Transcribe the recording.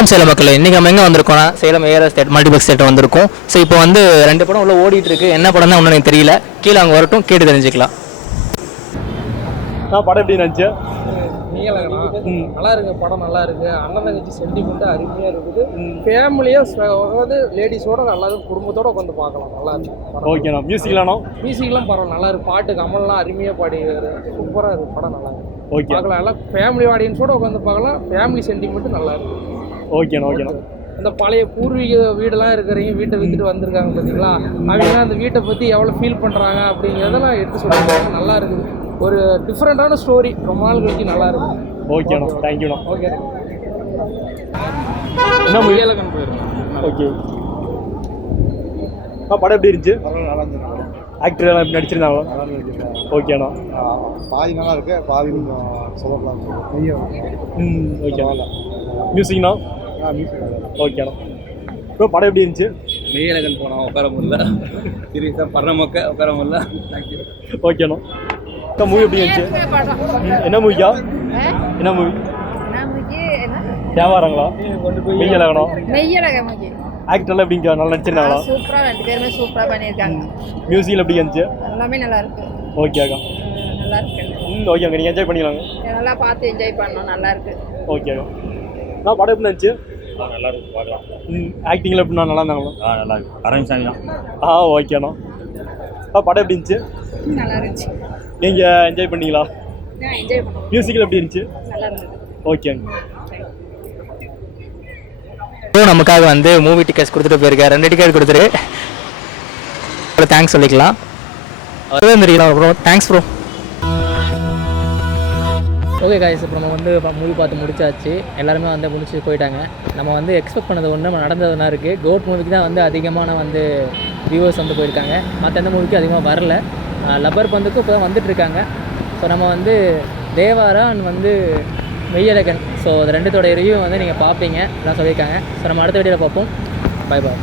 வணக்கம் சேலம் மக்கள். இன்றைக்கி நம்ம எங்கே வந்திருக்கோம்னா சேலம் ஏஆர்எஸ் மல்டிபிளெக்ஸ் தேட்டர் வந்திருக்கோம். ஸோ இப்போ வந்து 2 படம் உள்ள ஓடிட்டு இருக்கு. என்ன படம் தான் ஒன்றும் எனக்கு தெரியல. கீழே அங்கே வரட்டும், கேட்டு தெரிஞ்சுக்கலாம். படம் எப்படி இருந்துச்சு? நல்லா இருக்கு படம், நல்லா இருக்கு. அண்ணன் தங்கச்சி சென்டிமெண்ட் அருமையாக இருக்குது. ஃபேமிலியாக அதாவது லேடிஸோட நல்லா இருக்கு, குடும்பத்தோட உட்காந்து பார்க்கலாம். நல்லா இருக்கு. ஓகேண்ணா. மியூசிக்லாம் பரவாயில்ல, நல்லா இருக்கு. பாட்டு கமல்லாம் அருமையாக பாடிக்கிறாரு. சூப்பராக இருக்கு படம், நல்லா இருக்கு. ஓகே, பார்க்கலாம். எல்லாம் ஃபேமிலி ஆடியன்ஸோட உட்காந்து பார்க்கலாம். ஃபேமிலி சென்டிமெண்ட் நல்லா இருக்கு. ஓகேண்ணா. அந்த பழைய பூர்வீக வீடெல்லாம் இருக்கிறவங்க வீட்டை விற்றுட்டு வந்திருக்காங்க பார்த்தீங்களா, அவங்களாம் அந்த வீட்டை பற்றி எவ்வளோ ஃபீல் பண்ணுறாங்க அப்படிங்கிறதெல்லாம் எடுத்து சொல்லியிருக்காங்க. நல்லா இருக்குது. ஒரு டிஃப்ரெண்ட்டான ஸ்டோரி, ரொம்ப நாள் கழிச்சு நல்லா இருக்கு. ஓகேண்ணா, தேங்க்யூண்ணா. ஓகே. என்ன முயலகன் போயிருக்கோம். ஓகே. படம் எப்படி இருந்துச்சு? ஆக்டர் எல்லாம் எப்படி நடிச்சிருந்தாங்களோ? ஓகேண்ணா. பாதி நல்லா இருக்கு, பாதி சொல்லலாம். ஓகேண்ணா. மியூசிக்ண்ணா? ஓகேண்ணா. ப்ரோ படம் எப்படி இருந்துச்சு? மெய்யழகன் போனோம், உட்கார முடியல. சீரியஸாக படுற மொக்க உட்கார முடியல. தேங்க்யூ. ஓகேண்ணா. மூவி எப்படி இருந்துச்சு? என்ன மூவிக்கா? என்ன மூவி? தேவாரங்களா? மெய்யழகனா? ஆக்டர்லாம் எப்படிங்க? நல்லா நடிச்சிருந்தாங்களா? சூப்பரா, 2 பேருமே சூப்பரா பண்ணிருக்காங்க. மியூசிக்ல எப்படி இருந்துச்சு? எல்லாமே நல்லா இருக்கு. ஓகே அக்கா. நல்லா இருக்கு. ஓகேங்க. நீங்கள் என்ஜாய் பண்ணிக்கலாங்க. நல்லா பார்த்து என்ஜாய் பண்ணோம். நல்லா இருக்கு. ஓகே அக்கா. படம் எப்படி இருந்துச்சு? நல்லா இருக்கு, பார்க்கலாம். ஆக்டிங்ல எப்படி நல்லா இருந்தாங்களா? நல்லா இருக்கு. அரவிந்த் தான். ஓகேண்ணா. படம் எப்படி இருந்துச்சு? நல்லா இருந்துச்சு. நீங்கள் என்ஜாய் பண்ணீங்களா? என்ஜாய் பண்ணோம். மியூசிக்கில் எப்படி இருந்துச்சு? நல்லா இருந்தது. ஓகேங்க. ப்ரோ நமக்காக வந்து மூவி டிக்கெட்ஸ் கொடுத்துட்டு போயிருக்காரு. 2 டிக்கெட் கொடுத்துரு. தேங்க்ஸ் சொல்லிக்கலாம். தெரியலாம் bro. Thanks bro. Okay guys, இப்போ நம்ம வந்து மூவி பார்த்து முடிச்சாச்சு. எல்லாருமே வந்து முடிச்சு போயிட்டாங்க. நம்ம வந்து எக்ஸ்பெக்ட் பண்ணது ஒன்று நம்ம நடந்ததுனா இருக்குது. கோட் மூவிக்கு தான் வந்து அதிகமான வந்து வியூவர்ஸ் வந்து போயிருக்காங்க. மற்ற எந்த மூவிக்கும் அதிகமாக வரல. லப்பர் பந்துக்கும் இப்போ தான் வந்துட்டுருக்காங்க. ஸோ நம்ம வந்து தேவாரா அண்ட் வந்து மெய்யழகன், ஸோ அது 2தோட ரிவ்யூ வந்து நீங்கள் பார்ப்பீங்க எல்லாம் சொல்லியிருக்காங்க. ஸோ நம்ம அடுத்த வீடியோவில் பார்ப்போம். Bye bye.